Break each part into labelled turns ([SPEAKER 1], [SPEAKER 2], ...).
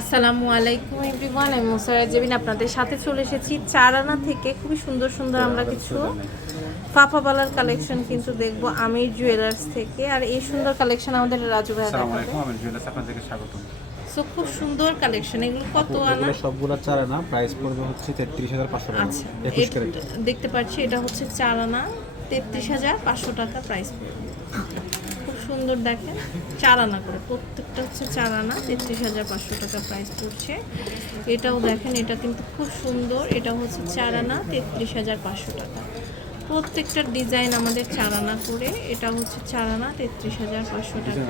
[SPEAKER 1] আসসালামু আলাইকুম এভরিওয়ান আমি মুসারা জেবিন আপনাদের সাথে চলে এসেছি চারানা থেকে। খুবই সুন্দর সুন্দর আমরা কিছু ফাফাবালার কালেকশন কিন্তু দেখব আমির জুয়েলার্স থেকে। আর এই সুন্দর কালেকশন আমাদের রাজু ভাই
[SPEAKER 2] আসসালামু আলাইকুম আমি জুয়েলার্স আপনাদেরকে স্বাগতম।
[SPEAKER 1] সো খুব সুন্দর কালেকশন এগুলো কত আনা?
[SPEAKER 3] সবগুলো চারে না প্রাইস পড়বে হচ্ছে তেত্রিশ হাজার পাঁচশো টাকা।
[SPEAKER 1] আচ্ছা
[SPEAKER 3] একুশ ক্যারেট।
[SPEAKER 1] দেখতে পাচ্ছি এটা হচ্ছে চারানা। তেত্রিশ হাজার পাঁচশো টাকা প্রাইস খুব সুন্দর দেখেন। চারানা করে প্রত্যেকটা হচ্ছে চারানা তেত্রিশ হাজার পাঁচশো টাকা প্রাইস পড়ছে। এটাও দেখেন এটা কিন্তু খুব সুন্দর। এটা হচ্ছে চারানা তেত্রিশ হাজার পাঁচশো টাকা। প্রত্যেকটা ডিজাইন আমাদের চারানা করে এটা হচ্ছে চারানা তেত্রিশ হাজার পাঁচশো টাকা।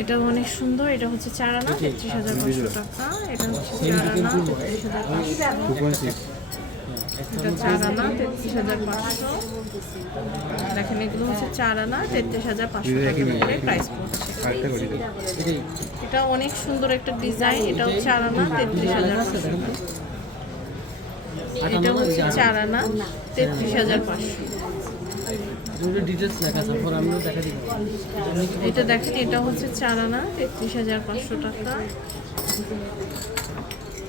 [SPEAKER 2] এটা
[SPEAKER 1] অনেক সুন্দর এটা হচ্ছে চারানা তেত্রিশ হাজার পাঁচশো টাকা এটা হচ্ছে চারানা তেত্রিশ হাজার পাঁচশো এটা চার আনা তেত্রিশ হাজার পাঁচশো। দেখেন এগুলো হচ্ছে চার আনা তেত্রিশ হাজার পাঁচশো টাকা প্রাইস পড়ছে। এটা অনেক সুন্দর একটা ডিজাইন এটাও চার আনা তেত্রিশ হাজার এটা হচ্ছে চার আনা তেত্রিশ হাজার পাঁচশো।
[SPEAKER 4] ডিটেলস লেখা আছে পরে আমিও দেখা দিব
[SPEAKER 1] এটা দেখেন এটা হচ্ছে চার আনা তেত্রিশ হাজার পাঁচশো টাকা।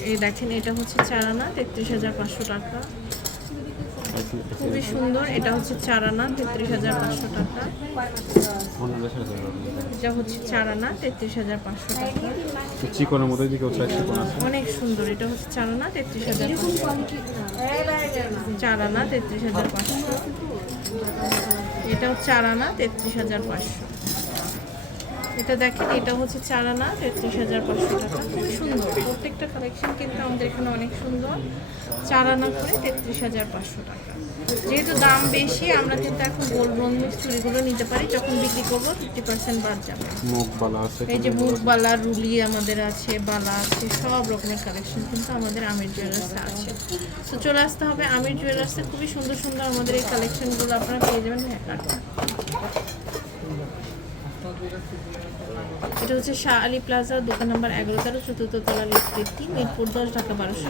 [SPEAKER 1] এই দেখেন এটা হচ্ছে চার আনা তেত্রিশ হাজার পাঁচশো টাকা। খুবই সুন্দর এটা হচ্ছে চার আনা তেত্রিশ হাজার পাঁচশো টাকা। এটা হচ্ছে চার আনা তেত্রিশ হাজার পাঁচশো টাকা।
[SPEAKER 3] চিকনের মধ্যে দিকে
[SPEAKER 1] অনেক সুন্দর এটা হচ্ছে চার আনা তেত্রিশ হাজার চার আনা তেত্রিশ হাজার পাঁচশো এটাও চার আনা তেত্রিশ হাজার পাঁচশো এটা দেখেন এটা হচ্ছে চার আনা তেত্রিশ হাজার পাঁচশো টাকা। খুবই সুন্দর। প্রত্যেকটা কালেকশন কিন্তু আমাদের এখানে অনেক সুন্দর। চার আনা করে তেত্রিশ হাজার পাঁচশো টাকা। যেহেতু দাম বেশি আমরা কিন্তু এখন গোল্ড ব্রোঞ্জ চুড়িগুলো নিতে পারি। যখন বিক্রি করব ফিফটি পার্সেন্ট বাদ যাবে। এই যে মুখ বালা রুলি আমাদের আছে বালা আছে সব রকমের কালেকশন কিন্তু আমাদের আমির জুয়েলার্সে আছে। তো চলে আসতে হবে আমির জুয়েলার্সে খুবই সুন্দর সুন্দর আমাদের এই কালেকশনগুলো আপনারা পেয়ে যাবেন হ্যাঁ। এটা হচ্ছে শাহ আলী প্লাজা দোকান নাম্বার এগারো তেরো চতুর্থ তলা লিফ্ট লিফট মিরপুর দশ, ঢাকা বারোশো